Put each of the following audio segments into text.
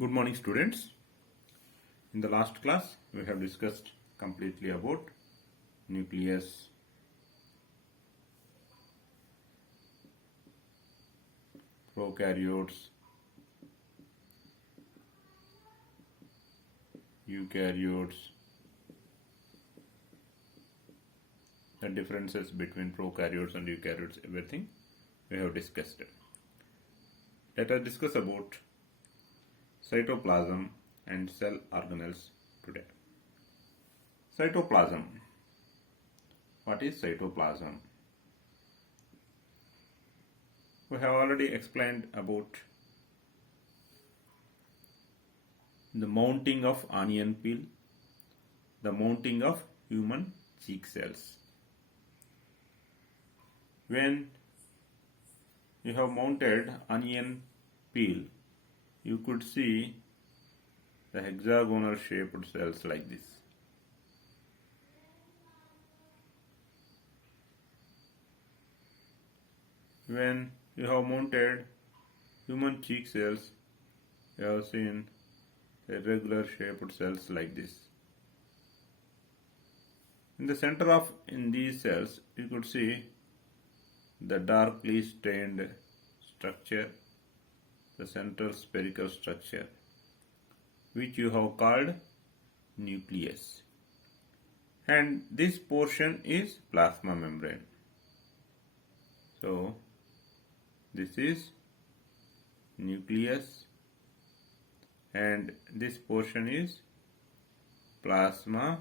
Good morning, students. In the last class, we have discussed completely about nucleus, prokaryotes, eukaryotes, the differences between prokaryotes and eukaryotes, everything we have discussed. Let us discuss about cytoplasm and cell organelles today. Cytoplasm. What is cytoplasm? We have already explained about the mounting of onion peel, the mounting of human cheek cells. When you have mounted onion peel, you could see the hexagonal shaped cells like this. When you have mounted human cheek cells, you have seen irregular shaped cells like this. In the center of these cells, you could see the darkly stained structure, the central spherical structure, which you have called nucleus. And this portion is plasma membrane. So, this is nucleus and this portion is plasma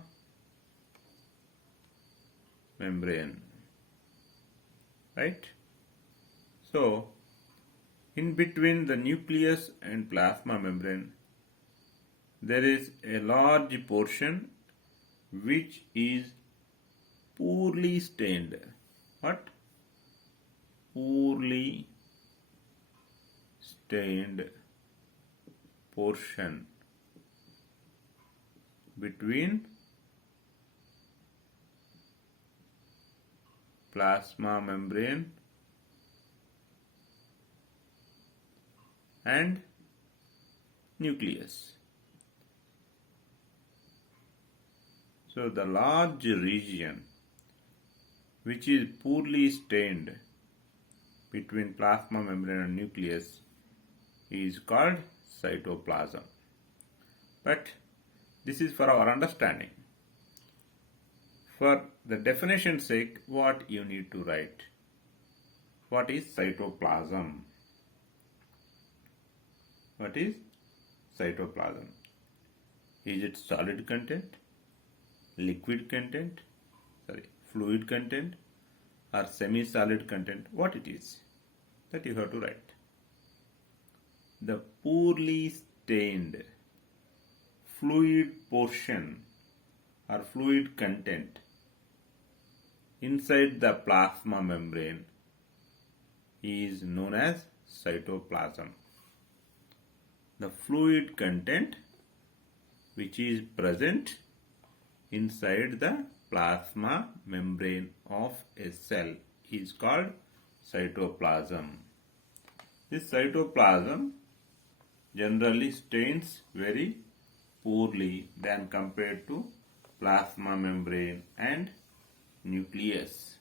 membrane, right? So, in between the nucleus and plasma membrane, there is a large portion which is poorly stained. What? Poorly stained portion between plasma membrane and nucleus. So the large region which is poorly stained between plasma membrane and nucleus is called cytoplasm. But this is for our understanding. For the definition's sake, what you need to write? What is cytoplasm? What is cytoplasm? Is it solid content, liquid content, fluid content, or semi-solid content? What it is? That you have to write. The poorly stained fluid portion or fluid content inside the plasma membrane is known as cytoplasm. The fluid content which is present inside the plasma membrane of a cell is called cytoplasm. This cytoplasm generally stains very poorly than compared to plasma membrane and nucleus.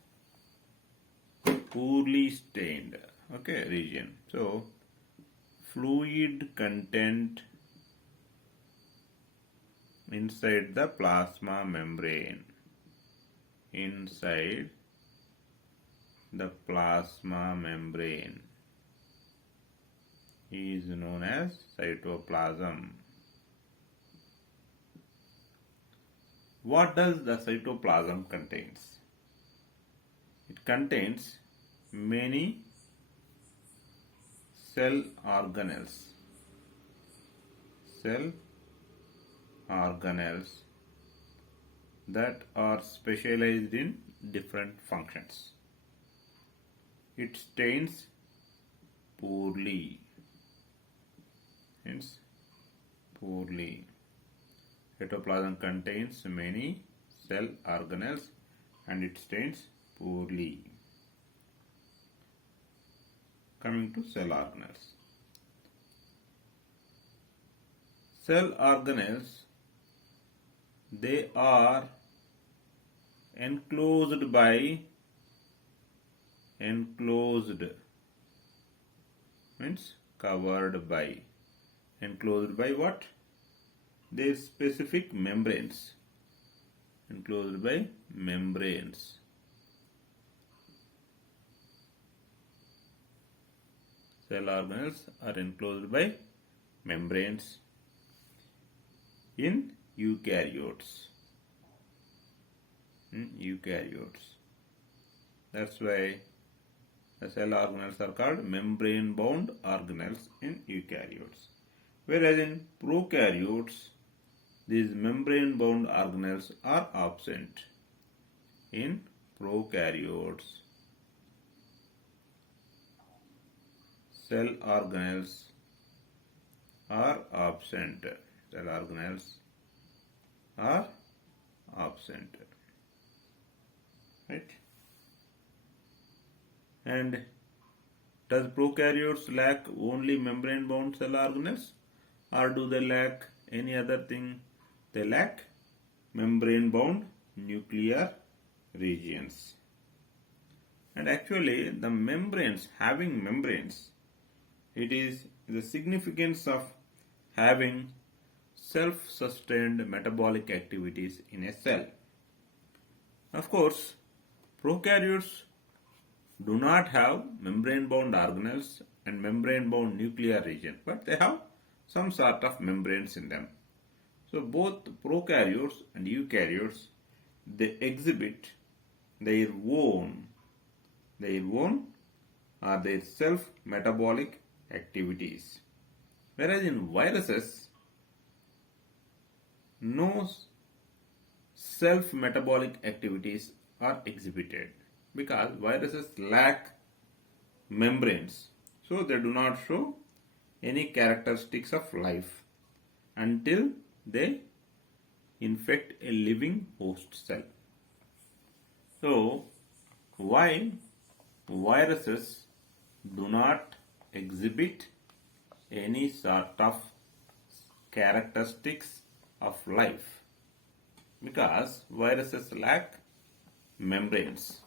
Poorly stained, region. So, fluid content inside the plasma membrane. Inside the plasma membrane is known as cytoplasm. What does the cytoplasm contains? It contains many cell organelles. Cell organelles that are specialized in different functions. It stains poorly. Hence, poorly. Cytoplasm contains many cell organelles and it stains poorly. Coming to cell organelles. cell organelles, they are enclosed by, enclosed means covered by, enclosed by what? Their specific membranes, enclosed by membranes. Cell organelles are enclosed by membranes in eukaryotes. That's why the cell organelles are called membrane-bound organelles in eukaryotes. Whereas in prokaryotes, these membrane-bound organelles are absent. In prokaryotes, cell organelles are absent. Cell organelles are absent. Right? And does prokaryotes lack only membrane-bound cell organelles, or do they lack any other thing? They lack membrane-bound nuclear regions. And actually, the membranes, having membranes, it is the significance of having self-sustained metabolic activities in a cell. Of course, prokaryotes do not have membrane-bound organelles and membrane-bound nuclear region, but they have some sort of membranes in them. So both prokaryotes and eukaryotes, they exhibit their own or their self-metabolic activities. Whereas in viruses, no self-metabolic activities are exhibited because viruses lack membranes. So they do not show any characteristics of life until they infect a living host cell. So why viruses do not exhibit any sort of characteristics of life? Because viruses lack membranes.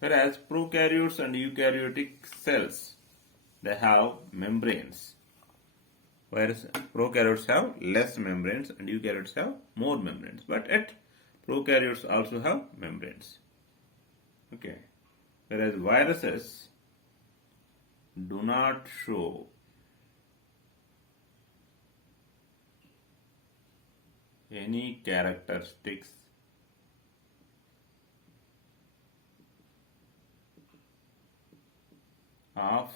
Whereas prokaryotes and eukaryotic cells, they have membranes. Whereas prokaryotes have less membranes and eukaryotes have more membranes. But yet prokaryotes also have membranes. Okay. Whereas viruses do not show any characteristics of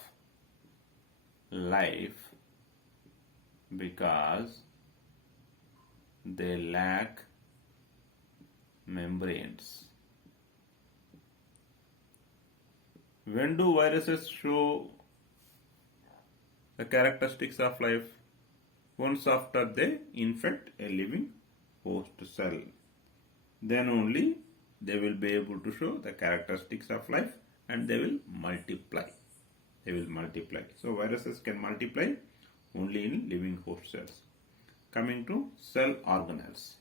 life because they lack membranes. When do viruses show the characteristics of life? Once after they infect a living host cell. Then only they will be able to show the characteristics of life and they will multiply. So viruses can multiply only in living host cells. Coming to cell organelles.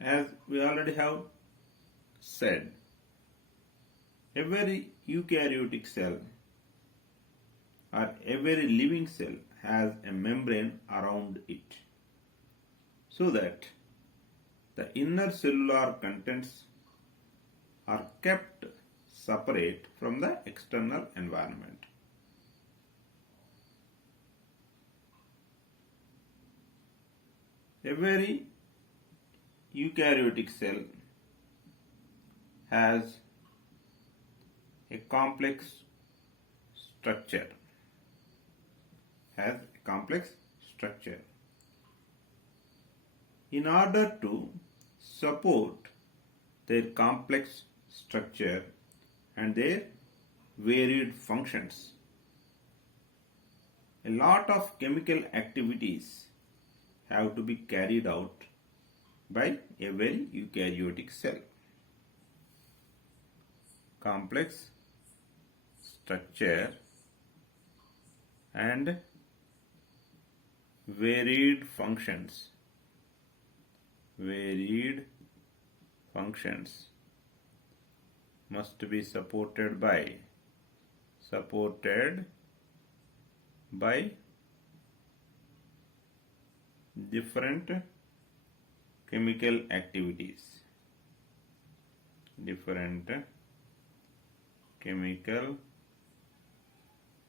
As we already have said, every eukaryotic cell or every living cell has a membrane around it, so that the inner cellular contents are kept separate from the external environment. Every eukaryotic cell has a complex structure. In order to support their complex structure and their varied functions, a lot of chemical activities have to be carried out by every eukaryotic cell. complex structure and varied functions. Varied functions must be supported by different chemical activities. Different chemical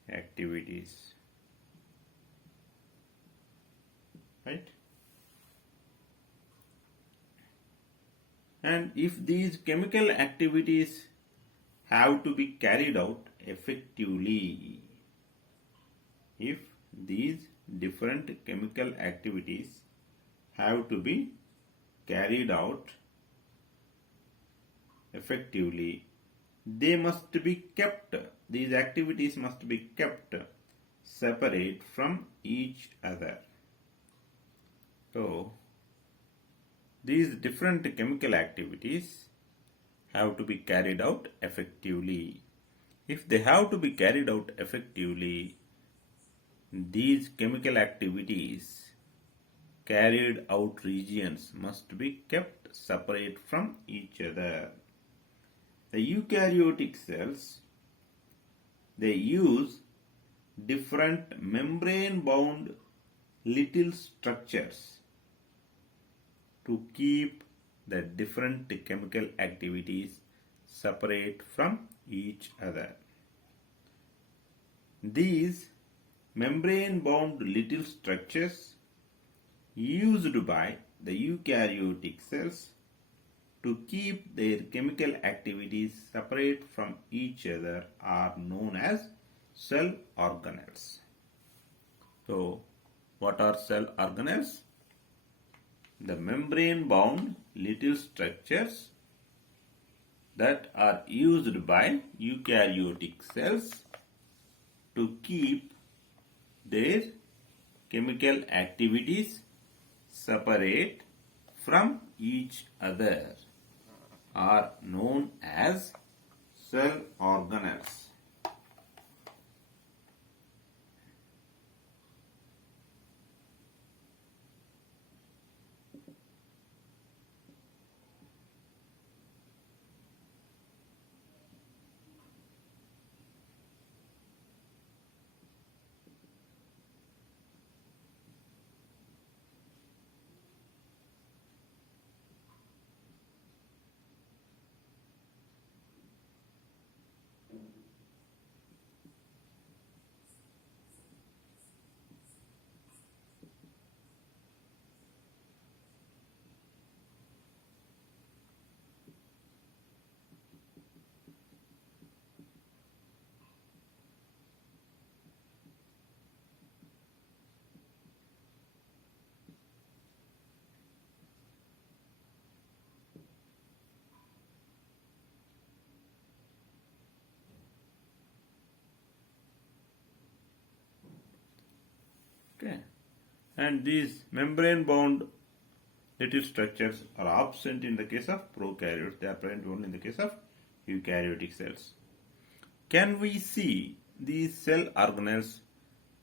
activities. Right? And if these chemical activities have to be carried out effectively, if these different chemical activities have to be carried out effectively, they must be kept, these activities must be kept separate from each other. So, these different chemical activities have to be carried out effectively. If they have to be carried out effectively, these chemical activities carried out regions must be kept separate from each other. The eukaryotic cells, they use different membrane-bound little structures to keep the different chemical activities separate from each other. These membrane-bound little structures used by the eukaryotic cells to keep their chemical activities separate from each other are known as cell organelles. So, what are cell organelles? The membrane-bound little structures that are used by eukaryotic cells to keep their chemical activities separate from each other are known as cell organelles. Okay. And these membrane-bound little structures are absent in the case of prokaryotes. They are present only in the case of eukaryotic cells. Can we see these cell organelles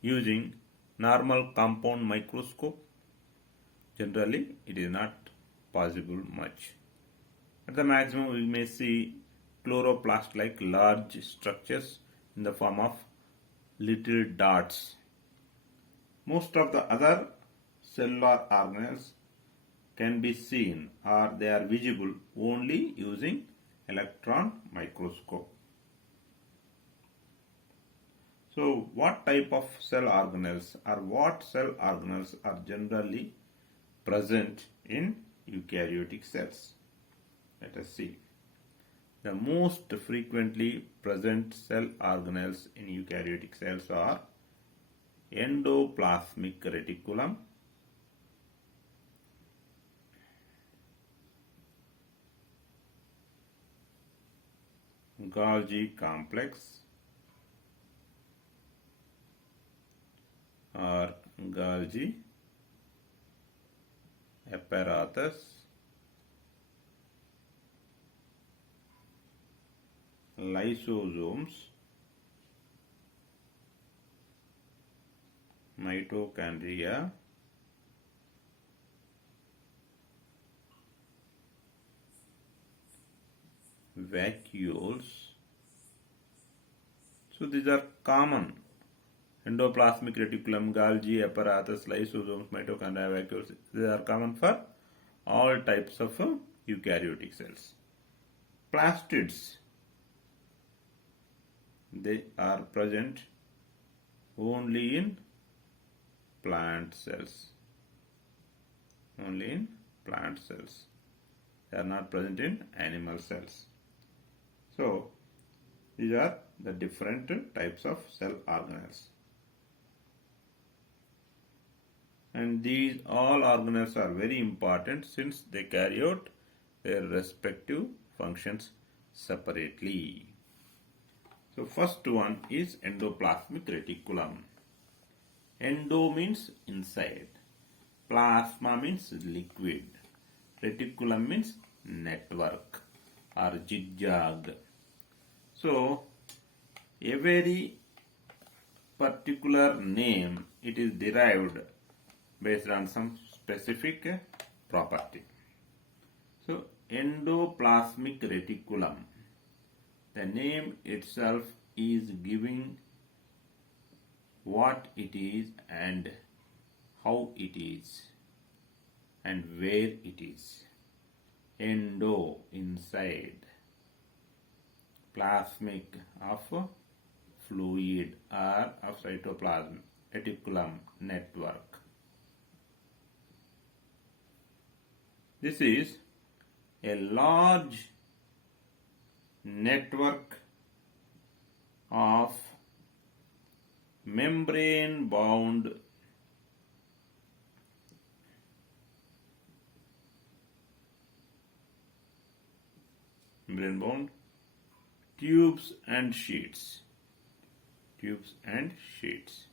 using normal compound microscope? Generally, it is not possible much. At the maximum, we may see chloroplast-like large structures in the form of little dots. Most of the other cellular organelles can be seen or they are visible only using electron microscope. So, what type of cell organelles or what cell organelles are generally present in eukaryotic cells? Let us see. The most frequently present cell organelles in eukaryotic cells are endoplasmic reticulum, Golgi complex or Golgi apparatus, lysosomes, mitochondria, vacuoles. So these are common. Endoplasmic reticulum, Golgi apparatus, lysosomes, mitochondria, vacuoles. These are common for all types of eukaryotic cells. Plastids, they are present only in plant cells. Only in plant cells. They are not present in animal cells. So, these are the different types of cell organelles. And these all organelles are very important since they carry out their respective functions separately. So first one is endoplasmic reticulum. Endo means inside. Plasma means liquid. Reticulum means network or zigzag. So every particular name, it is derived based on some specific property. So endoplasmic reticulum, the name itself is giving what it is and how it is and where it is. Endo, inside. Plasmic, of fluid or of cytoplasm. Reticulum, network. This is a large network of membrane-bound tubes and sheets. Tubes and sheets.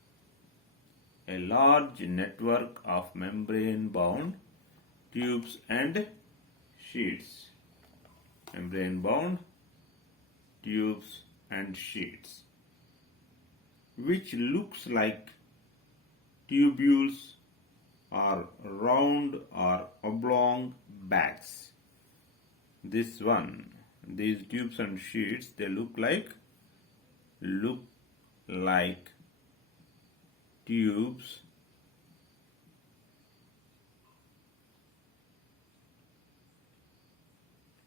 A large network of membrane-bound tubes and sheets. Membrane-bound tubes and sheets, which looks like tubules or round or oblong bags. This one, these tubes and sheets, they look like tubes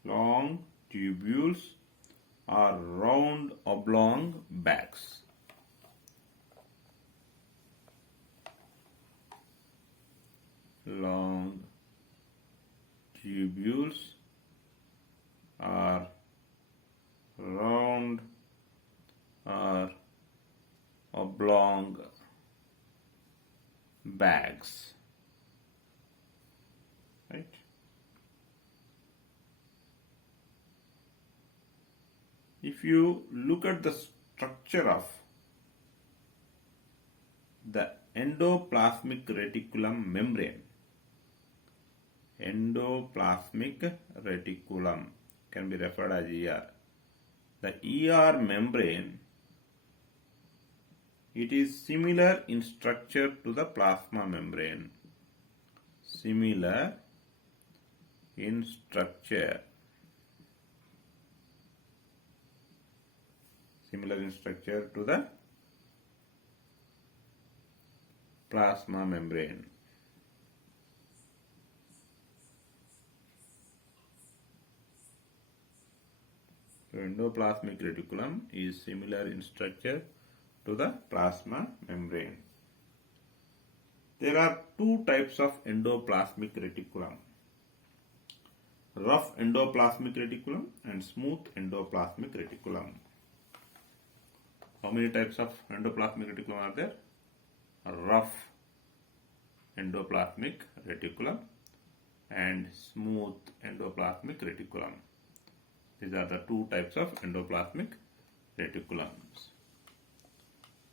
long tubules or round oblong bags. Long tubules or round or oblong bags, right? If you look at the structure of the endoplasmic reticulum membrane, endoplasmic reticulum can be referred as ER. The ER membrane, it is similar in structure to the plasma membrane. Similar in structure. Similar in structure to the plasma membrane. So endoplasmic reticulum is similar in structure to the plasma membrane. There are two types of endoplasmic reticulum: rough endoplasmic reticulum and smooth endoplasmic reticulum. How many types of endoplasmic reticulum are there? A rough endoplasmic reticulum and smooth endoplasmic reticulum. These are the two types of endoplasmic reticulums.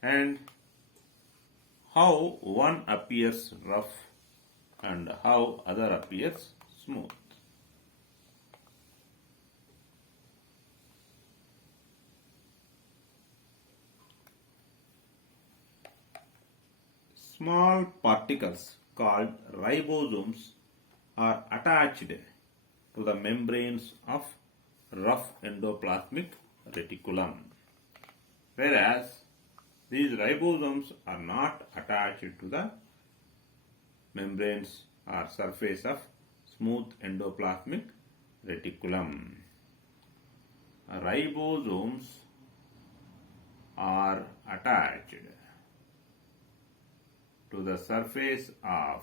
And how one appears rough and how other appears smooth. Small particles called ribosomes are attached to the membranes of rough endoplasmic reticulum, whereas these ribosomes are not attached to the membranes or surface of smooth endoplasmic reticulum. Ribosomes are attached to the surface of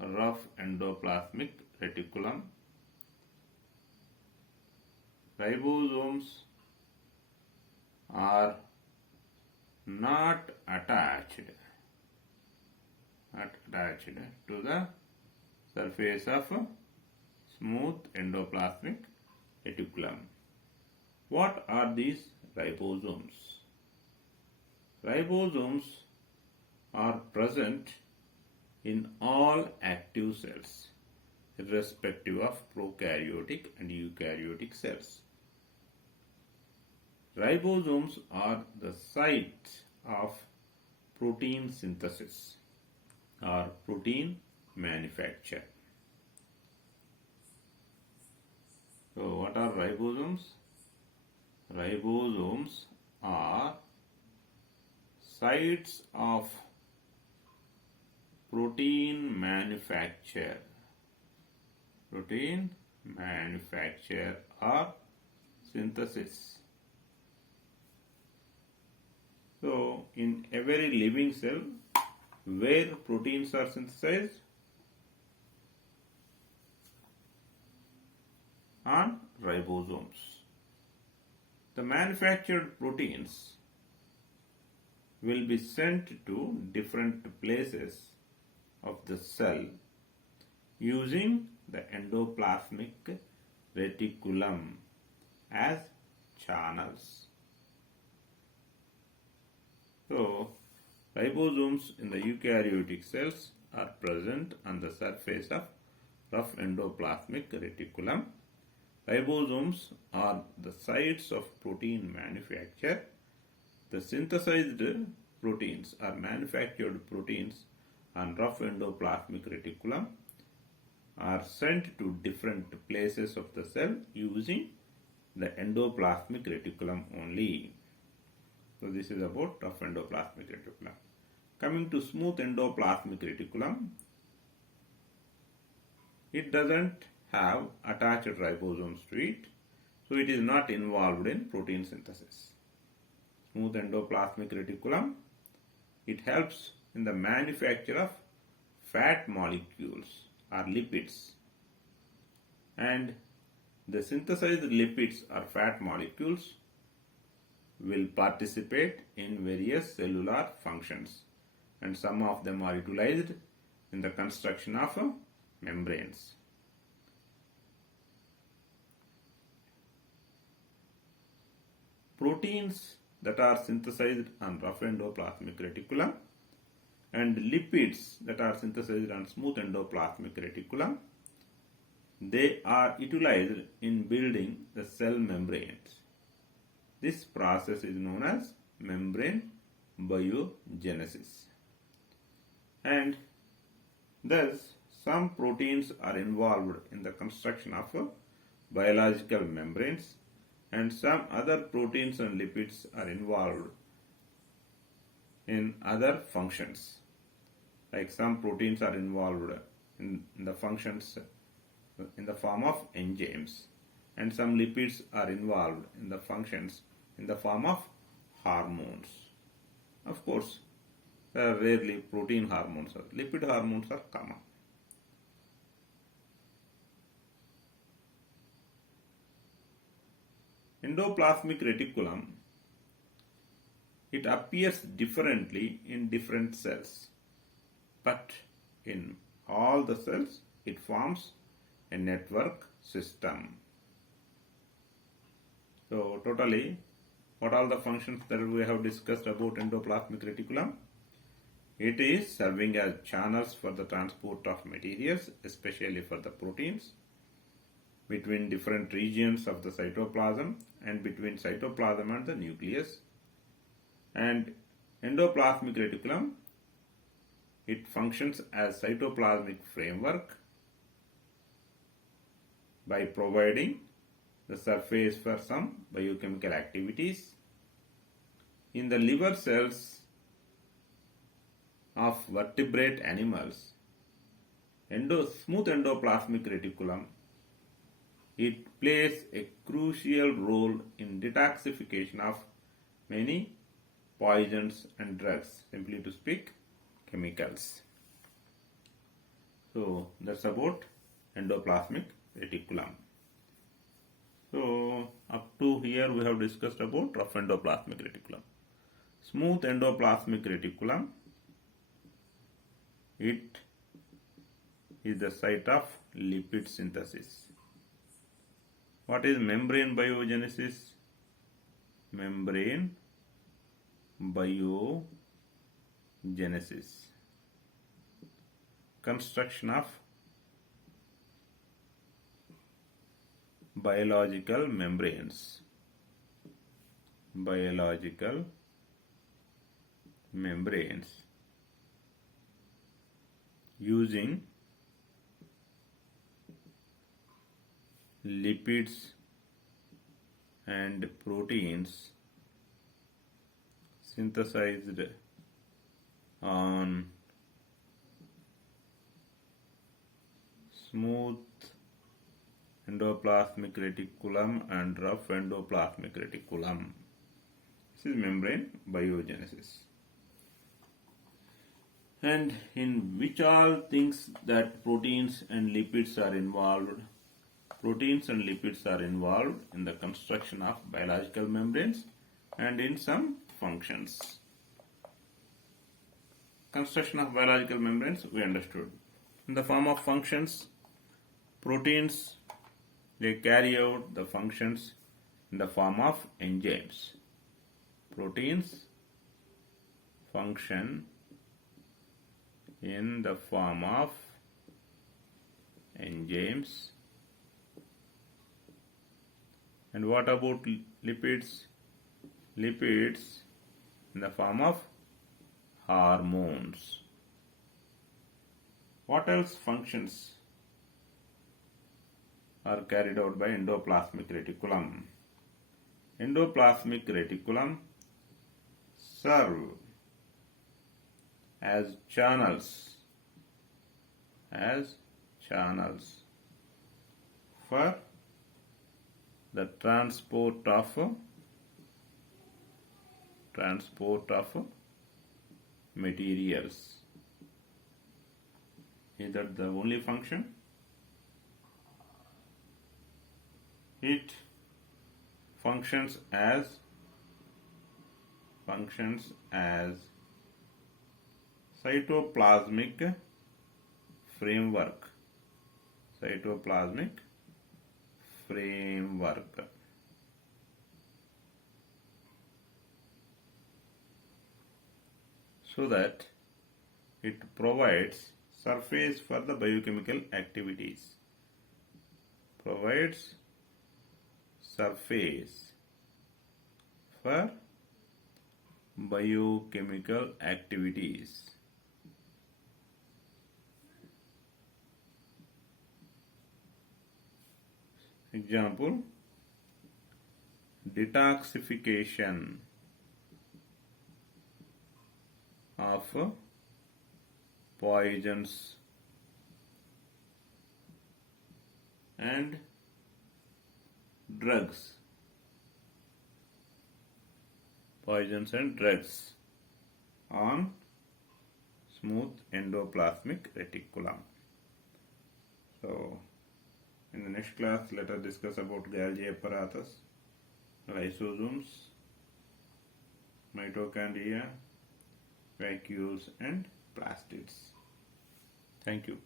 rough endoplasmic reticulum. Ribosomes are not attached to the surface of smooth endoplasmic reticulum. What are these ribosomes? Ribosomes are present in all active cells, irrespective of prokaryotic and eukaryotic cells. Ribosomes are the site of protein synthesis or protein manufacture. So, what are ribosomes? Ribosomes are sites of protein manufacture or synthesis. So, in every living cell, where proteins are synthesized? On ribosomes. The manufactured proteins will be sent to different places of the cell using the endoplasmic reticulum as channels. So, ribosomes in the eukaryotic cells are present on the surface of rough endoplasmic reticulum. Ribosomes are the sites of protein manufacture. The synthesized proteins or manufactured proteins on rough endoplasmic reticulum are sent to different places of the cell using the endoplasmic reticulum only. So this is about rough endoplasmic reticulum. Coming to smooth endoplasmic reticulum, it doesn't have attached ribosomes to it, so it is not involved in protein synthesis. Smooth endoplasmic reticulum, it helps in the manufacture of fat molecules or lipids, and the synthesized lipids or fat molecules will participate in various cellular functions, and some of them are utilized in the construction of membranes. Proteins that are synthesized on rough endoplasmic reticulum and lipids that are synthesized on smooth endoplasmic reticulum, they are utilized in building the cell membranes. This process is known as membrane biogenesis. And thus, some proteins are involved in the construction of biological membranes, and some other proteins and lipids are involved in other functions. Like some proteins are involved in the functions in the form of enzymes, and some lipids are involved in the functions in the form of hormones. Of course, there are rarely protein hormones. Lipid hormones are common. Endoplasmic reticulum, it appears differently in different cells, but in all the cells it forms a network system. So totally, what are the functions that we have discussed about endoplasmic reticulum? It is serving as channels for the transport of materials, especially for the proteins. between different regions of the cytoplasm and between cytoplasm and the nucleus. And endoplasmic reticulum, it functions as cytoplasmic framework by providing the surface for some biochemical activities. In the liver cells of vertebrate animals, smooth endoplasmic reticulum, it plays a crucial role in detoxification of many poisons and drugs, simply to speak, chemicals. So that's about endoplasmic reticulum. So up to here we have discussed about rough endoplasmic reticulum. Smooth endoplasmic reticulum, it is the site of lipid synthesis. What is membrane biogenesis? Membrane biogenesis, construction of biological membranes. Biological membranes using lipids and proteins synthesized on smooth endoplasmic reticulum and rough endoplasmic reticulum. This is membrane biogenesis. And in which all things that proteins and lipids are involved? Proteins and lipids are involved in the construction of biological membranes and in some functions. Construction of biological membranes we understood. In the form of functions, proteins, they carry out the functions in the form of enzymes. Proteins function in the form of enzymes. And what about lipids? Lipids in the form of hormones. What else functions are carried out by endoplasmic reticulum? Endoplasmic reticulum serve as channels for the transport of materials. Is that the only function? It functions as cytoplasmic framework. Cytoplasmic framework. So that it provides surface for the biochemical activities. Provides surface for biochemical activities. Example, detoxification of poisons and drugs. Poisons and drugs on smooth endoplasmic reticulum. So, in the next class, let us discuss about Golgi apparatus, lysosomes, mitochondria, vacuoles, and plastids. Thank you.